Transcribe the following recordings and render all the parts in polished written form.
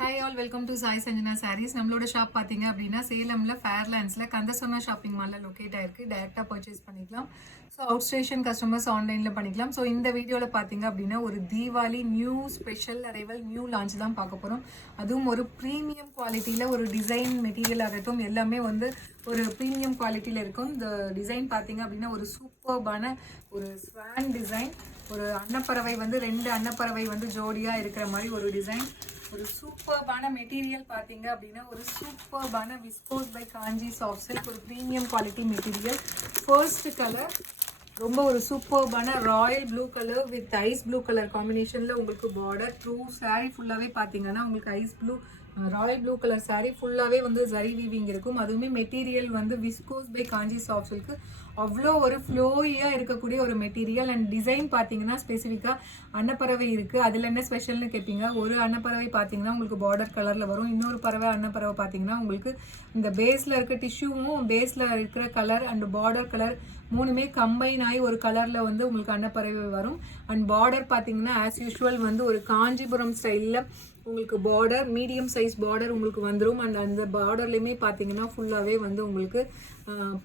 Hi all welcome to Sai Sanjana saris. நம்மளோட shop பார்த்தீங்க அப்படின்னா சேலமில் ஃபேர்லேண்ட்ஸில் கந்தசோனா ஷாப்பிங் மாலில் லொக்கேட் ஆயிருக்கு. டைரெக்டாக பர்ச்சேஸ் பண்ணிக்கலாம். ஸோ அவுட் ஸ்டேஷன் கஸ்டமர்ஸ் ஆன்லைனில் பண்ணிக்கலாம். ஸோ இந்த வீடியோவில் பார்த்தீங்க அப்படின்னா ஒரு Deepavali new special arrival new launch தான் பார்க்க போகிறோம். அதுவும் ஒரு ப்ரீமியம் குவாலிட்டியில் ஒரு டிசைன் மெட்டீரியல் ஆகட்டும் எல்லாமே வந்து ஒரு ப்ரீமியம் குவாலிட்டியில் இருக்கும். இந்த டிசைன் பார்த்தீங்க அப்படின்னா ஒரு சூப்பர்பான ஒரு ஸ்வான் டிசைன், ஒரு அன்னப்பறவை வந்து 2 அன்னப்பறவை வந்து ஜோடியாக இருக்கிற மாதிரி ஒரு டிசைன், ஒரு சூப்பர்பான மெட்டீரியல் பார்த்தீங்க அப்படின்னா ஒரு சூப்பர்பான viscose by Kanchi soft silk, ஒரு premium quality material. First colour ரொம்ப ஒரு சூப்பர்பான royal blue colour with ice blue colour காம்பினேஷனில் உங்களுக்கு பார்டர். ட்ரூ சாரீ ஃபுல்லாகவே பார்த்தீங்கன்னா உங்களுக்கு ice blue royal blue colour sari ஃபுல்லாகவே வந்து ஜரி வீவிங் இருக்கும். அதுவுமே மெட்டீரியல் வந்து viscose by Kanchi soft silk, அவ்வளோ ஒரு ஃப்ளோயியாக இருக்கக்கூடிய ஒரு மெட்டீரியல். அண்ட் டிசைன் பார்த்தீங்கன்னா ஸ்பெசிஃபிக்காக அன்னப்பறவை இருக்குது. அதில் என்ன ஸ்பெஷல்னு கேட்பீங்க. ஒரு அன்னப்பறவை பார்த்தீங்கன்னா உங்களுக்கு பார்டர் கலரில் வரும். இன்னொரு அன்னப்பறவை பார்த்தீங்கன்னா உங்களுக்கு இந்த பேஸில் இருக்க டிஷ்யூவும் பேஸில் இருக்கிற கலர் அண்ட் பார்டர் கலர் மூணுமே கம்பைன் ஆகி ஒரு கலரில் வந்து உங்களுக்கு அன்னப்பறவை வரும். அண்ட் பார்டர் பார்த்தீங்கன்னா ஆஸ் யூஷுவல் வந்து ஒரு காஞ்சிபுரம் ஸ்டைலில் உங்களுக்கு பார்டர் மீடியம் சைஸ் பார்டர் உங்களுக்கு வந்துடும். அண்ட் அந்த பார்டர்லேயுமே பார்த்தீங்கன்னா ஃபுல்லாகவே வந்து உங்களுக்கு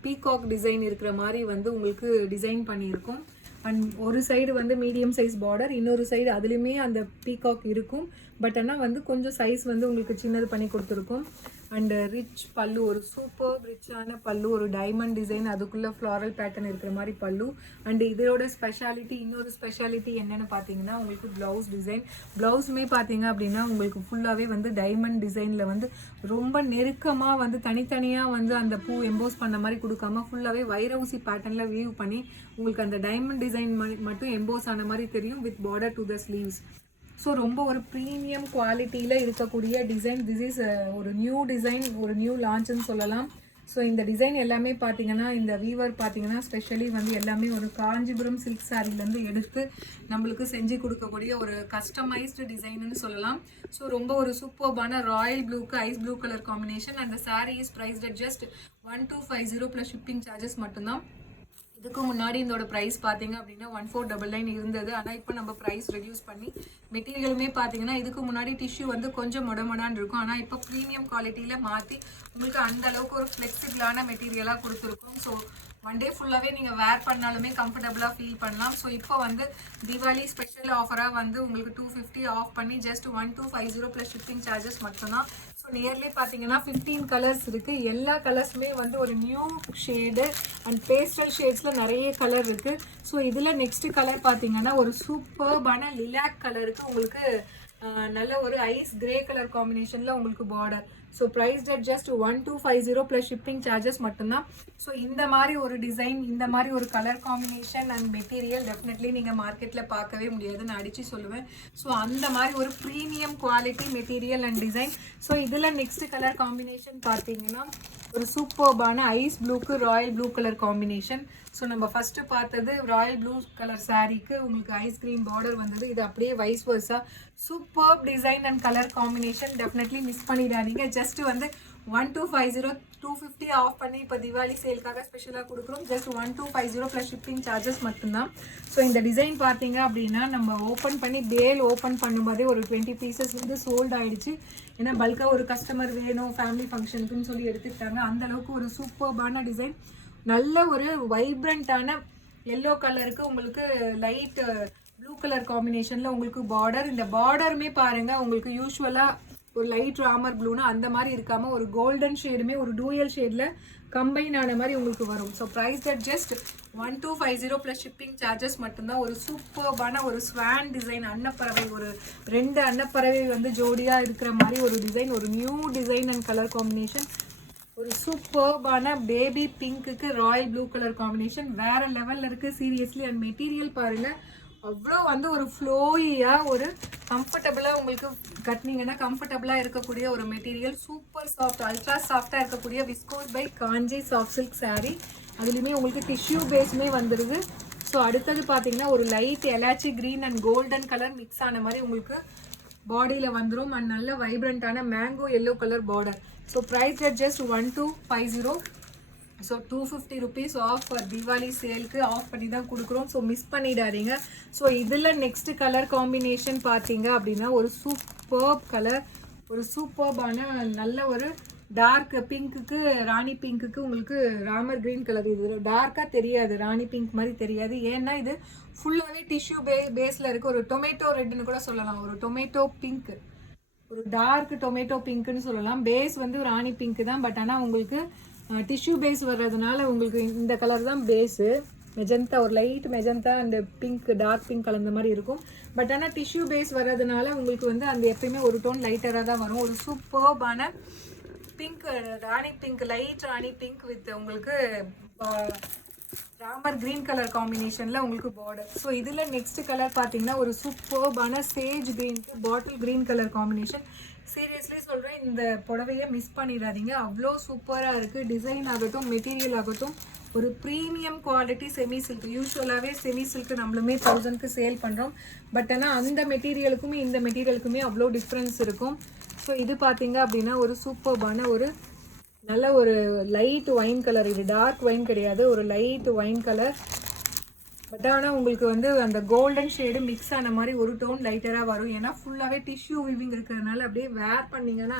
பீகாக் டிசைன் இருக்கிற மாதிரி வந்து உங்களுக்கு டிசைன் பண்ணியிருக்கும். அண்ட் ஒரு சைடு வந்து மீடியம் சைஸ் பார்டர், இன்னொரு சைடு அதுலேயுமே அந்த பீகாக் இருக்கும். பட் ஆனால் வந்து கொஞ்சம் சைஸ் வந்து உங்களுக்கு சின்னது பண்ணி கொடுத்துருக்கும். அண்ட் ரிச் பல்லு, ஒரு சூப்பர் ரிச்சான பல்லு, ஒரு டைமண்ட் டிசைன், அதுக்குள்ளே ஃப்ளாரல் பேட்டர்ன் இருக்கிற மாதிரி பல்லு. அண்ட் இதோட ஸ்பெஷாலிட்டி, இன்னொரு ஸ்பெஷாலிட்டி என்னென்னு பார்த்தீங்கன்னா உங்களுக்கு ப்ளவுஸ் டிசைன். ப்ளவுஸுமே பார்த்தீங்க அப்படின்னா உங்களுக்கு ஃபுல்லாகவே வந்து டைமண்ட் டிசைனில் வந்து ரொம்ப நெருக்கமாக வந்து தனித்தனியாக வந்து அந்த பூ எம்போஸ் பண்ண மாதிரி கொடுக்காம ஃபுல்லாகவே வைரவுசி பேட்டர்னில் வீவ் பண்ணி உங்களுக்கு அந்த டைமண்ட் டிசைன் மட்டும் எம்போஸ் ஆன மாதிரி தெரியும் with border to the sleeves. So ரொம்ப ஒரு ப்ரீமியம் குவாலிட்டியில் இருக்கக்கூடிய டிசைன். திஸ் இஸ் ஒரு நியூ டிசைன், ஒரு நியூ லான்ச்சுன்னு சொல்லலாம். ஸோ இந்த டிசைன் எல்லாமே பார்த்தீங்கன்னா இந்த வீவர் பார்த்தீங்கன்னா ஸ்பெஷலி வந்து எல்லாமே ஒரு காஞ்சிபுரம் சில்க் சாரிலேருந்து எடுத்து நம்மளுக்கு செஞ்சு கொடுக்கக்கூடிய ஒரு கஸ்டமைஸ்டு டிசைன்னு சொல்லலாம். ஸோ ரொம்ப ஒரு சூப்பர்பான ராயல் ப்ளூக்கு ஐஸ் ப்ளூ கலர் காம்பினேஷன். அந்த sari is priced at just 1250 plus shipping charges மட்டும்தான். இதுக்கு முன்னாடி இதோட ப்ரைஸ் பார்த்தீங்க அப்படின்னா 1499 இருந்தது. ஆனால் இப்போ நம்ம ப்ரைஸ் ரெடியூஸ் பண்ணி மெட்டீரியலுமே பார்த்தீங்கன்னா இதுக்கு முன்னாடி டிஷ்யூ வந்து கொஞ்சம் மொடமொடான்னு இருக்கும். ஆனால் இப்போ ப்ரீமியம் குவாலிட்டியில் மாற்றி உங்களுக்கு அந்த அளவுக்கு ஒரு ஃப்ளெக்சிபிளான மெட்டீரியலாக கொடுத்துருக்கோம். ஸோ ஒன் டே ஃபுல்லாகவே நீங்கள் வேர் பண்ணாலுமே கம்ஃபர்டபுளாக ஃபீல் பண்ணலாம். ஸோ இப்போ வந்து தீபாவளி ஸ்பெஷல் ஆஃபராக வந்து உங்களுக்கு 250 ஆஃப் பண்ணி ஜஸ்ட் 1250 ப்ளஸ் ஷிப்பிங் சார்ஜஸ் மட்டும்தான். ஸோ நியர்லி பார்த்தீங்கன்னா 15 கலர்ஸ் இருக்குது. எல்லா கலர்ஸுமே வந்து ஒரு நியூ ஷேடு அண்ட் பேஸ்டல் ஷேட்ஸில் நிறைய கலர் இருக்குது. ஸோ இதில் நெக்ஸ்ட் கலர் பார்த்தீங்கன்னா ஒரு சூப்பர்பான லிலாக் கலருக்கு உங்களுக்கு நல்ல ஒரு ஐஸ் கிரே கலர் காம்பினேஷனில் உங்களுக்கு border. So price at just 1250 plus shipping charges மட்டும்தான். ஸோ இந்த மாதிரி ஒரு டிசைன், இந்த மாதிரி ஒரு colour combination and material definitely நீங்கள் மார்க்கெட்டில் பார்க்கவே முடியாது, நான் அடித்து சொல்லுவேன். ஸோ அந்த மாதிரி ஒரு premium quality material and design. So இதில் நெக்ஸ்ட் கலர் காம்பினேஷன் பார்த்தீங்கன்னா ஒரு சூப்பர்பான ஐஸ் ப்ளூக்கு ராயல் ப்ளூ கலர் காம்பினேஷன். ஸோ நம்ம ஃபஸ்ட்டு பார்த்தது ராயல் ப்ளூ கலர் சாரீக்கு உங்களுக்கு ஐஸ் கிரீன் பார்டர் வந்தது. இது அப்படியே vice versa super design and colour combination. Definitely miss பண்ணிடாதீங்க. ஜஸ்ட் வந்து 1250 250 ஆஃப் பண்ணி இப்போ தீபாவளி சேலுக்காக ஸ்பெஷலாக கொடுக்குறோம். ஜஸ்ட் 1250 ப்ளஸ் ஷிப்பிங் சார்ஜஸ் மட்டும்தான். ஸோ இந்த டிசைன் பார்த்தீங்க அப்படின்னா நம்ம ஓப்பன் பண்ணி பேல் ஓப்பன் பண்ணும்போதே ஒரு 20 பீசஸ் வந்து சோல்ட் ஆகிடுச்சு. ஏன்னா பல்காக ஒரு கஸ்டமர் வேணும் ஃபேமிலி ஃபங்க்ஷனுக்குன்னு சொல்லி எடுத்துக்கிட்டாங்க. அந்தளவுக்கு ஒரு சூப்பர்பான டிசைன், நல்ல ஒரு வைப்ரண்ட்டான எல்லோ கலருக்கு உங்களுக்கு லைட் ப்ளூ கலர் காம்பினேஷனில் உங்களுக்கு பார்டர். இந்த பார்டருமே பாருங்கள் உங்களுக்கு யூஸ்வலாக ஒரு லைட் ராமர் ப்ளூனா அந்த மாதிரி இருக்காமல் ஒரு கோல்டன் ஷேடுமே ஒரு டூயல் ஷேடில் கம்பைன் ஆன மாதிரி உங்களுக்கு வரும். So price that just 1250 plus shipping charges மட்டும்தான். ஒரு சூப்பர்பான ஒரு ஸ்வான் டிசைன், அன்னப்பறவை, ஒரு 2 அன்னப்பறவை வந்து ஜோடியாக இருக்கிற மாதிரி ஒரு டிசைன், ஒரு new design and colour combination. ஒரு சூப்பர்பான பேபி பிங்க்குக்கு ராயல் ப்ளூ கலர் காம்பினேஷன் வேறு லெவலில் இருக்குது சீரியஸ்லி. அண்ட் மெட்டீரியல் பாருங்கள் அவ்வளோ வந்து ஒரு ஃப்ளோயியாக ஒரு கம்ஃபர்டபுளாக உங்களுக்கு கட்டினீங்கன்னா கம்ஃபர்டபுளாக இருக்கக்கூடிய ஒரு மெட்டீரியல். சூப்பர் சாஃப்ட் அல்ட்ரா சாஃப்டாக இருக்கக்கூடிய viscose by Kanchi soft silk sari. அதுலேயுமே உங்களுக்கு டிஷ்யூ பேஸுமே வந்துடுது. ஸோ அடுத்தது பார்த்தீங்கன்னா ஒரு light elaichi green and golden colour mix ஆன மாதிரி உங்களுக்கு பாடியில் வந்துடும். அண்ட் நல்ல வைப்ரண்ட்டான mango yellow colour border. So price at just 1250. So 250 rupees off Deepavali சேலுக்கு ஆஃப் பண்ணி தான் கொடுக்குறோம். ஸோ மிஸ் பண்ணிடாதீங்க. ஸோ இதில் நெக்ஸ்ட் கலர் காம்பினேஷன் பார்த்தீங்க அப்படின்னா ஒரு சூப்பர் கலர், ஒரு சூப்பர்பான நல்ல ஒரு டார்க் பிங்க்குக்கு ராணி பிங்க்குக்கு உங்களுக்கு ராமர் கிரீன் கலர். இது டார்க்காக தெரியாது, ராணி பிங்க் மாதிரி தெரியாது. ஏன்னா இது ஃபுல்லாகவே டிஷ்யூ பேஸில் இருக்க ஒரு டொமேட்டோ ரெட்டுன்னு கூட சொல்லலாம். ஒரு டொமேட்டோ பிங்க், ஒரு டார்க் டொமேட்டோ பிங்க்னு சொல்லலாம். பேஸ் வந்து ராணி பிங்க் தான். பட் ஆனால் உங்களுக்கு டிஷ்யூ பேஸ் வர்றதுனால உங்களுக்கு இந்த கலர் தான் பேஸு. மெஜந்தா, ஒரு light magenta and pink, dark pink கலந்த மாதிரி இருக்கும். பட் ஆனால் டிஷ்யூ பேஸ் வர்றதுனால உங்களுக்கு வந்து அந்த எப்பயுமே ஒரு டோன் லைட்டராக தான் வரும். ஒரு சூப்பர்பான pink, rani pink, light rani pink with உங்களுக்கு ராமர் கிரீன் கலர் காம்பினேஷனில் உங்களுக்கு பார்டர். ஸோ இதில் நெக்ஸ்ட் கலர் பார்த்தீங்கன்னா ஒரு சூப்பர்பான சேஜ் கிரீனுக்கு bottle green colour combination. Seriously சொல்கிறேன், இந்த புடவையை மிஸ் பண்ணிடாதீங்க. அவ்வளோ சூப்பராக இருக்குது. டிசைன் ஆகட்டும், மெட்டீரியல் ஆகட்டும், ஒரு ப்ரீமியம் குவாலிட்டி செமி சில்க். யூஸ்வலாகவே செமி சில்க்கு நம்மளுமே 1000க்கு சேல் பண்ணுறோம். பட் ஆனால் அந்த மெட்டீரியலுக்குமே இந்த மெட்டீரியலுக்குமே அவ்வளோ டிஃப்ரென்ஸ் இருக்கும். ஸோ இது பார்த்தீங்க அப்படின்னா ஒரு சூப்பர்பான ஒரு நல்ல ஒரு லைட் ஒயின் கலர். இது டார்க் ஒயின் கிடையாது, ஒரு லைட் ஒயின் கலர். பட் ஆனால் உங்களுக்கு வந்து அந்த கோல்டன் ஷேடு மிக்ஸ் ஆன மாதிரி ஒரு டோன் லைட்டராக வரும். ஏன்னா ஃபுல்லாகவே டிஷ்யூ வீவிங் இருக்கிறதுனால அப்படியே வேர் பண்ணிங்கன்னா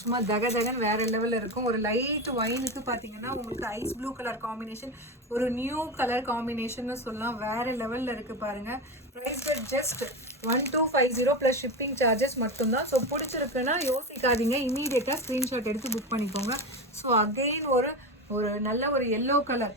சும்மா தகன் வேறு லெவலில் இருக்கும். ஒரு லைட் ஒயினுக்கு பார்த்தீங்கன்னா உங்களுக்கு ஐஸ் ப்ளூ கலர் காம்பினேஷன், ஒரு நியூ கலர் காம்பினேஷன்னு சொல்லலாம். வேறு லெவலில் இருக்குது பாருங்கள். Price just 1250 plus shipping charges மட்டும்தான். ஸோ பிடிச்சிருக்குன்னா யோசிக்காதீங்க, இமீடியட்டாக ஸ்க்ரீன்ஷாட் எடுத்து புக் பண்ணிக்கோங்க. ஸோ அகெயின் ஒரு நல்ல ஒரு எல்லோ கலர்,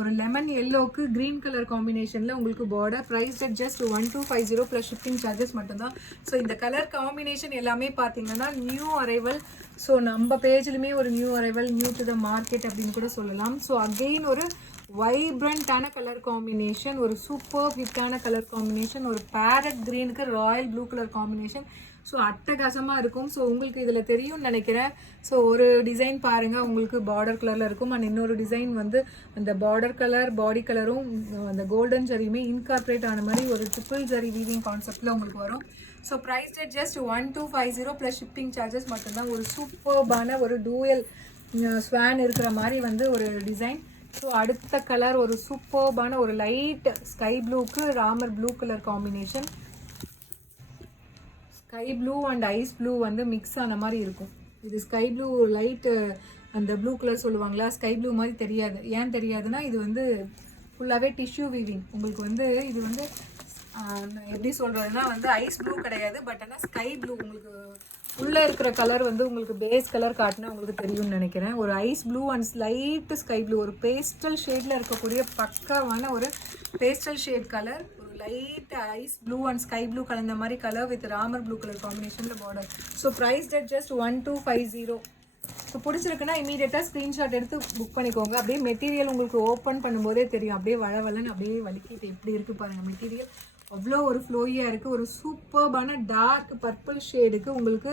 ஒரு லெமன் எல்லோக்கு க்ரீன் கலர் காம்பினேஷனில் உங்களுக்கு border. Price just 1250 plus shipping charges மட்டும்தான். ஸோ இந்த கலர் காம்பினேஷன் எல்லாமே பார்த்தீங்கன்னா நியூ அரைவல். ஸோ நம்ம பேஜ்லையுமே ஒரு new arrival, new to the market அப்படின்னு கூட சொல்லலாம். ஸோ அகெயின் ஒரு வைப்ரண்ட்டான கலர் காம்பினேஷன், ஒரு சூப்பர் ஹிட்டான கலர் காம்பினேஷன், ஒரு பேரட் க்ரீனுக்கு royal blue colour combination. So அட்டகாசமாக இருக்கும். ஸோ உங்களுக்கு இதில் தெரியும்னு நினைக்கிறேன். ஸோ ஒரு டிசைன் பாருங்கள் உங்களுக்கு பார்டர் கலரில் இருக்கும். அண்ட் இன்னொரு டிசைன் வந்து அந்த பார்டர் கலர் பாடி கலரும் அந்த கோல்டன் ஜரியுமே இன்கார்பரேட் ஆன மாதிரி ஒரு ட்ரிபிள் ஜரி வீவிங் கான்செப்டில் உங்களுக்கு வரும். So price just 1250 plus shipping charges மட்டும்தான். ஒரு சூப்பர்பான ஒரு டூயல் ஸ்வான் இருக்கிற மாதிரி வந்து ஒரு டிசைன். ஸோ அடுத்த கலர் ஒரு சூப்பர்பான ஒரு லைட் ஸ்கை ப்ளூக்கு Ramar blue colour combination. Sky blue and ice blue வந்து மிக்ஸ் ஆன மாதிரி இருக்கும். இது ஸ்கை ப்ளூ லைட்டு அந்த ப்ளூ கலர் சொல்லுவாங்களா, ஸ்கை ப்ளூ மாதிரி தெரியாது. ஏன் தெரியாதுன்னா இது வந்து ஃபுல்லாகவே டிஷ்யூ வீவிங். உங்களுக்கு வந்து இது வந்து எப்படி சொல்கிறதுனா வந்து ஐஸ் ப்ளூ கிடையாது. பட் ஆனால் ஸ்கை ப்ளூ உங்களுக்கு உள்ளே இருக்கிற கலர் வந்து உங்களுக்கு பேஸ் கலர் காட்டினா உங்களுக்கு தெரியும்னு நினைக்கிறேன். ஒரு ice blue and light sky blue, ஒரு பேஸ்டல் ஷேடில் இருக்கக்கூடிய பக்காவான ஒரு பேஸ்டல் ஷேட் கலர், ஒரு light ice blue and sky blue கலந்த மாதிரி colour with Ramar blue colour காம்பினேஷனில் border. So price just 1250. So பிடிச்சிருக்குன்னா இமீடியட்டாக ஸ்க்ரீன்ஷாட் எடுத்து புக் பண்ணிக்கோங்க. அப்படியே மெட்டீரியல் உங்களுக்கு ஓப்பன் பண்ணும்போதே தெரியும், அப்படியே வளன்னு அப்படியே வலிக்கிட்டு எப்படி இருக்குது பாருங்கள். மெட்டீரியல் அவ்வளோ ஒரு ஃப்ளோயியாக இருக்குது. ஒரு சூப்பர்பான டார்க் பர்பிள் ஷேடுக்கு உங்களுக்கு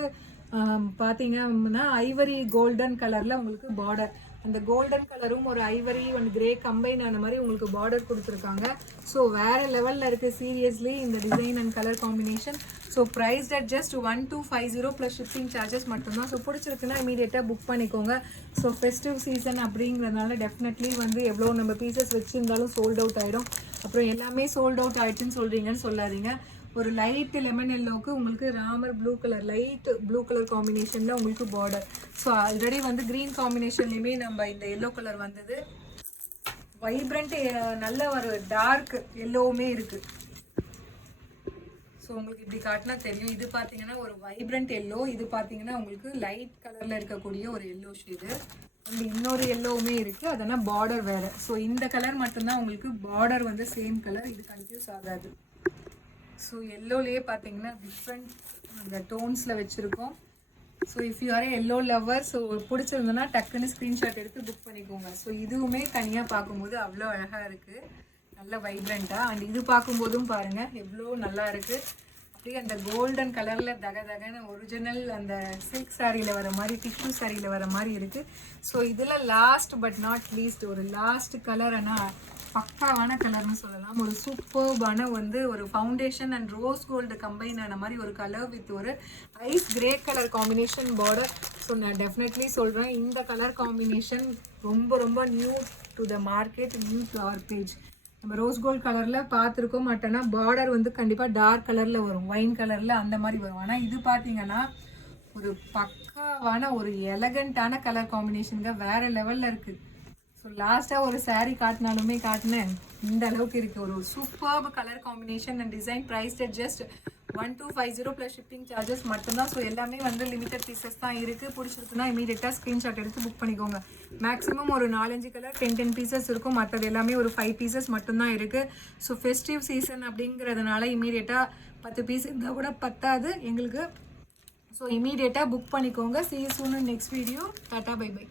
பார்த்தீங்க அப்படின்னா ஐவரி கோல்டன் கலரில் உங்களுக்கு பார்டர். அந்த கோல்டன் கலரும் ஒரு ஐவரி அண்ட் கிரே கம்பைன் ஆன மாதிரி உங்களுக்கு பார்டர் கொடுத்துருக்காங்க. ஸோ வேறு லெவலில் இருக்குது சீரியஸ்லி இந்த design and colour combination. So price just 1250 plus shipping charges மட்டும்தான். ஸோ பிடிச்சிருக்குன்னா இமீடியட்டாக புக் பண்ணிக்கோங்க. ஸோ ஃபெஸ்டிவ் சீசன் அப்படிங்கிறதுனால டெஃபினெட்லி வந்து எவ்வளோ நம்ம பீசஸ் வச்சுருந்தாலும் சோல்ட் அவுட் ஆகிடும். அப்புறம் எல்லாமே சோல்ட் அவுட் ஆகிடுச்சுன்னு சொல்கிறீங்கன்னு சொல்லாதீங்க. ஒரு லைட் லெமன் எல்லோவுக்கு உங்களுக்கு Ramar blue colour, light blue colour காம்பினேஷனில் உங்களுக்கு பார்டர். ஸோ ஆல்ரெடி வந்து க்ரீன் காம்பினேஷன்லேயுமே நம்ம இந்த எல்லோ கலர் வந்தது. வைப்ரண்ட் நல்ல ஒரு டார்க் எல்லோவுமே இருக்குது. ஸோ உங்களுக்கு இப்படி காட்டினா தெரியும். இது பார்த்தீங்கன்னா ஒரு வைப்ரண்ட் எல்லோ, இது பார்த்தீங்கன்னா உங்களுக்கு லைட் கலரில் இருக்கக்கூடிய ஒரு எல்லோ ஷேடு. அண்ட் இன்னொரு எல்லோவுமே இருக்குது, அதனால் பார்டர் வேறு. ஸோ இந்த கலர் மட்டும்தான் உங்களுக்கு பார்டர் வந்து சேம் கலர், இது கன்ஃபியூஸ் ஆகாது. ஸோ எல்லோலேயே பார்த்தீங்கன்னா டிஃப்ரெண்ட் அந்த டோன்ஸில் வச்சுருக்கோம். So if you are yellow lover, so பிடிச்சிருந்தோன்னா டக்குன்னு ஸ்க்ரீன்ஷாட் எடுத்து புக் பண்ணிக்கோங்க. ஸோ இதுவுமே தனியாக பார்க்கும்போது அவ்வளோ அழகாக இருக்குது, நல்ல வைப்ரண்ட்டாக. அண்ட் இது பார்க்கும்போதும் பாருங்கள் எவ்வளோ நல்லா இருக்குது. அப்படியே அந்த கோல்டன் கலரில் தகன்னு ஒரிஜினல் அந்த சில்க் சாரியில் வர மாதிரி, டிஷ்யூ சாரியில் வர மாதிரி இருக்குது. ஸோ இதில் லாஸ்ட் பட் நாட் லீஸ்ட் ஒரு லாஸ்ட் கலர் ஆனால் பக்காவான கலர்னு சொல்லலாம். ஒரு சூப்பர்பான வந்து ஒரு foundation and rose gold combine ஆன மாதிரி ஒரு கலர் வித் ஒரு ice grey colour combination border. So நான் டெஃபினெட்லி சொல்கிறேன், இந்த கலர் காம்பினேஷன் ரொம்ப ரொம்ப new to the market, new to our page. நம்ம ரோஸ் கோல்டு கலரில் பார்த்துருக்கோம். மாட்டோன்னா பார்டர் வந்து கண்டிப்பாக டார்க் கலரில் வரும், ஒயின் கலரில் அந்த மாதிரி வரும். ஆனால் இது பார்த்தீங்கன்னா ஒரு பக்காவான ஒரு எலகண்டான கலர் காம்பினேஷனுங்க, வேற லெவல்ல இருக்கு. ஸோ லாஸ்ட்டாக ஒரு saree காட்டினாலுமே காட்டினேன், இந்த அளவுக்கு இருக்குது. ஒரு superb colour combination and design. Price at just 1250 plus shipping charges மட்டும்தான். ஸோ எல்லாமே வந்து லிமிட்டட் பீசஸ் தான் இருக்குது. பிடிச்சிருக்குன்னா இமீடியட்டாக ஸ்க்ரீன்ஷாட் எடுத்து புக் பண்ணிக்கோங்க. மேக்ஸிமம் ஒரு 4-5 கலர் 10 பீசஸ் இருக்கும். மற்றது எல்லாமே ஒரு 5 பீசஸ் மட்டும்தான் இருக்குது. ஸோ ஃபெஸ்டிவ் சீசன் அப்படிங்கிறதுனால இமீடியட்டாக 10 பீஸ் இருந்தால் கூட பத்தாது எங்களுக்கு. ஸோ இமீடியட்டாக புக் பண்ணிக்கோங்க. see you soon in next video. டாட்டா பை பை.